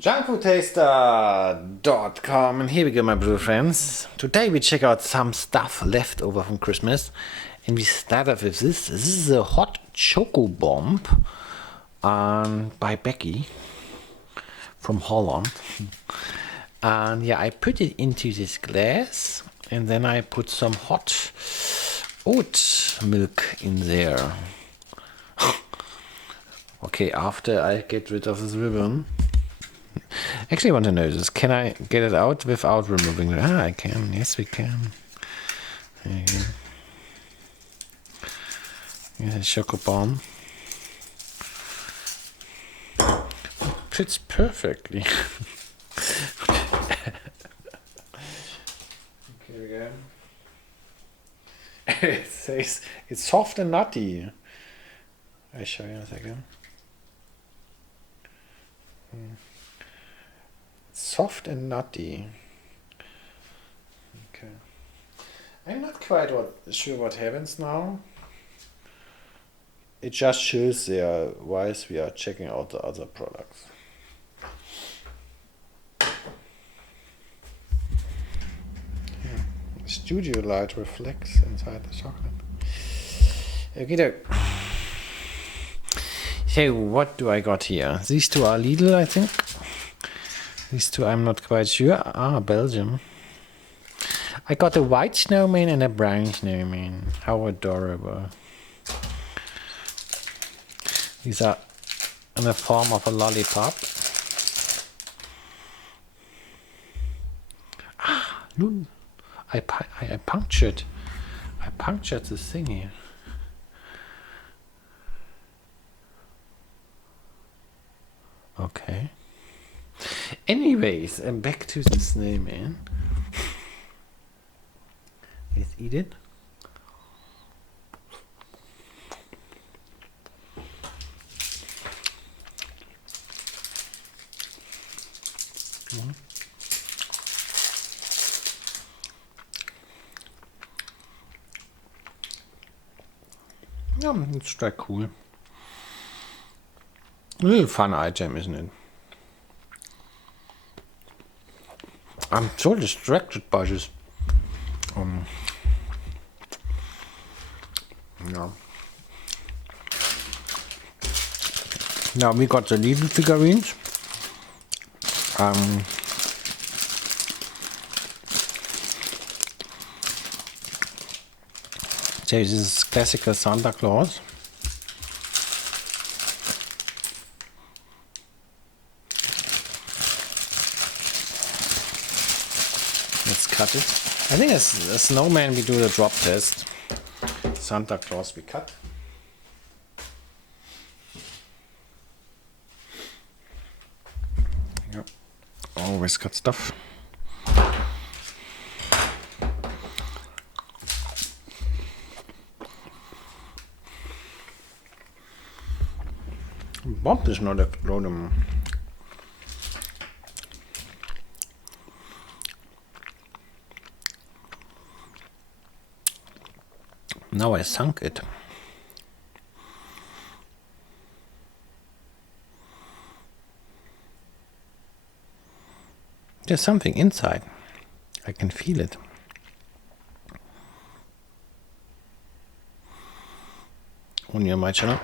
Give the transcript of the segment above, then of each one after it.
Junkfoodtaster.com, and here we go, my blue friends. Today we check out some stuff left over from Christmas, and we start off with this. This is a hot choco bomb by Becky from Holland. And yeah, I put it into this glass, and then I put some hot oat milk in there. Okay, after I get rid of this ribbon. Actually, I want to know this. Can I get it out without removing it? I can. Yes, we can. There you go. Here's a choco bomb. Fits perfectly. Okay, we go. It says it's soft and nutty. I'll show you in a second. Soft and nutty. Okay. I'm not quite sure what happens now. It just shows there whilst we are checking out the other products. Yeah. Studio light reflects inside the chocolate. Okay. So what do I got here? These two are Lidl, I think. These two I'm not quite sure. Belgium. I got a white snowman and a brown snowman. How adorable. These are in the form of a lollipop. Look. I punctured this thing here. Okay. Anyways, back to the snowman. Let's eat it. Yeah, it's quite cool. A little fun item, isn't it? I'm so distracted by this. Yeah. Now we got the Lidl figurines. So this is classical Santa Claus. Let's cut it. I think as a snowman we do the drop test. Santa Claus we cut. Yep. Always cut stuff. Bomb is not exploding. Now I sunk it. There's something inside. I can feel it. Only on my channel.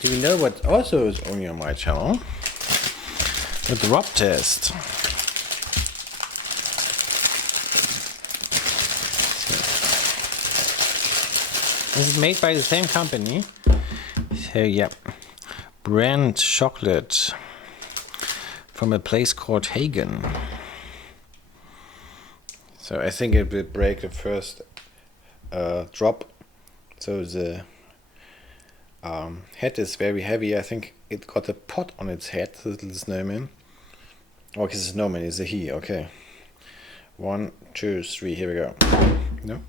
Do you know what also is only on my channel? The drop test. This is made by the same company. So yeah, brand chocolate from a place called Hagen. So I think it will break the first drop. So the head is very heavy. I think it got a pot on its head, the little snowman. Oh, it's a snowman, it's a he, okay. 1, 2, 3, here we go. No.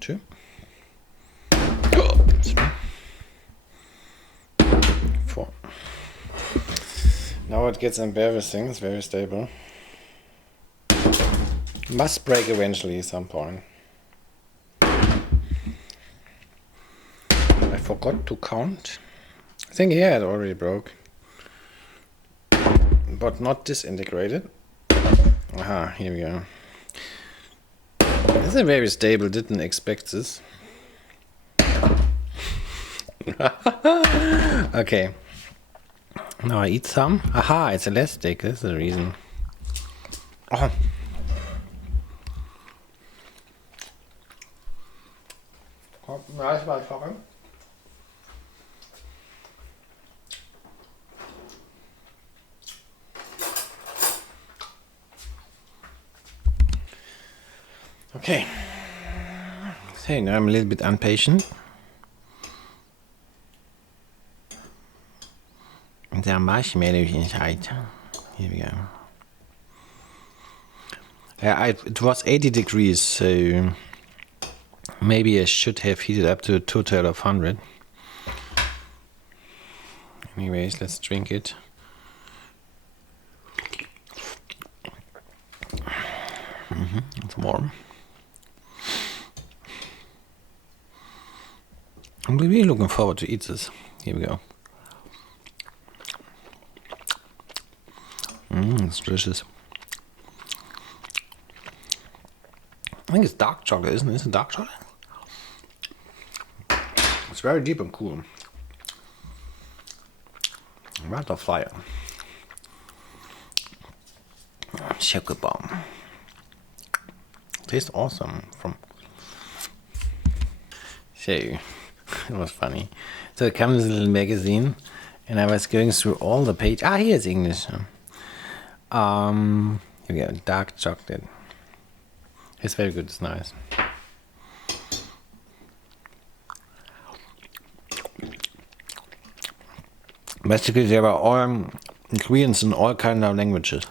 2. 4. Now it gets embarrassing, it's very stable. Must break eventually at some point. forgot to count. I think here it already broke, but not disintegrated. Aha, here we go. This is very stable, didn't expect this. Okay. Now I eat some. Aha, it's elastic, that's the reason. Oh. Nice by chocolate. Okay. So now I'm a little bit impatient. There are marshmallows inside. Here we go. Yeah, it was 80 degrees, so maybe I should have heated up to a total of 100. Anyways, let's drink it. It's warm. I'm really looking forward to eat this. Here we go. It's delicious. I think it's dark chocolate, isn't it? Is it dark chocolate? It's very deep and cool. Rather fire. Choco bomb. Tastes awesome. So, it was funny. So it comes in a little magazine, and I was going through all the pages. Ah, here's English. Here we go. Dark chocolate. It's very good. It's nice. Basically, there were all ingredients in all kinds of languages.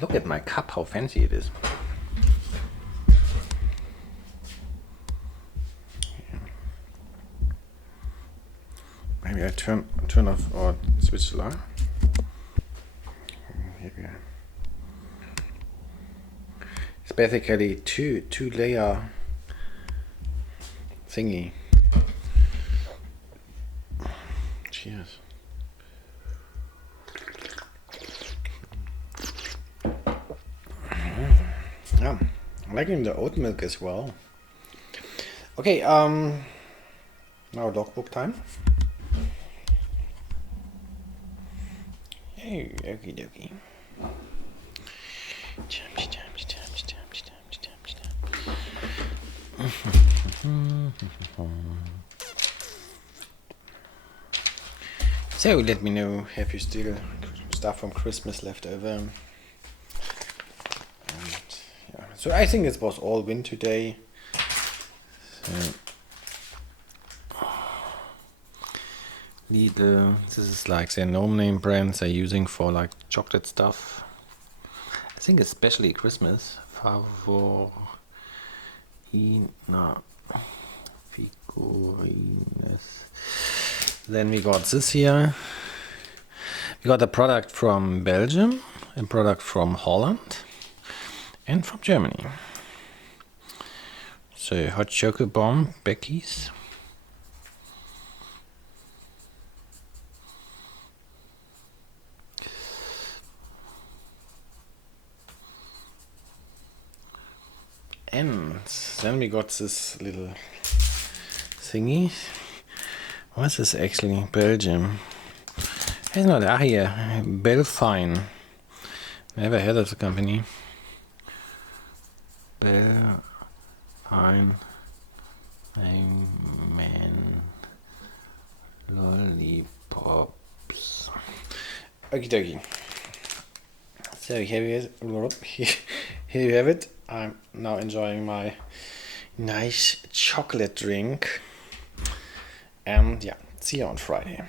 Look at my cup, how fancy it is. Maybe I turn off or switch the light. Here we go. It's basically two layer thingy. Cheers. Yeah, I'm liking the oat milk as well. Okay, now logbook time. Hey, okie dokie. So let me know, have you still stuff from Christmas left over? And yeah, so I think it was all win today. So Lidl, this is like their no-name brands they're using for like chocolate stuff. I think especially Christmas. Figurines. Then we got this here. We got a product from Belgium, a product from Holland, and from Germany. So hot choco bomb, Becky's. And then we got this little thingy. What's this actually? Belgium. It's not here. Belfine. Never heard of the company. Belfine. Man. Lollipops. Okie dokie. So here you have it. I'm now enjoying my nice chocolate drink. And yeah, see you on Friday.